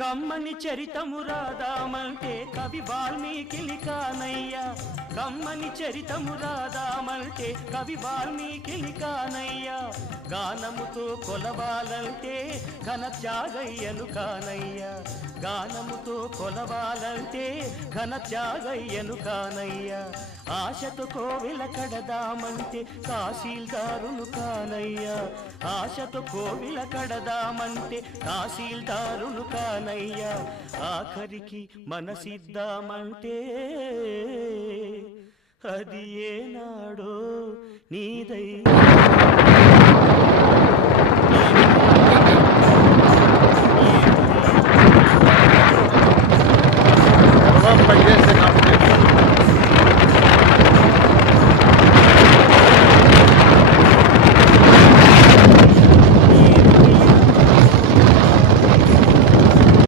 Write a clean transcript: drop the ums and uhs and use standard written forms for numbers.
కమ్మని చరితము రాదామంటే కవి వాల్మీకి కానయ్యా. కమ్మని చరితము రాదామంటే కవి వాల్మీకి కానయ్యా. గానముతో కొలవాలంటే ఘన త్యాగయ్యను కానయ్యా. గానముతో కొలవాలంటే ఘన త్యాగయ్యను కానయ్యా. ఆశతో కోవెల కడదామంటే తహసీల్దారును కానయ్యా. ఆశతో కోవెల కడదామంటే తహసీల్దారును కానయ్యా. ఆఖరికి మనసిద్దామంటే అది ఏనాడో నీదై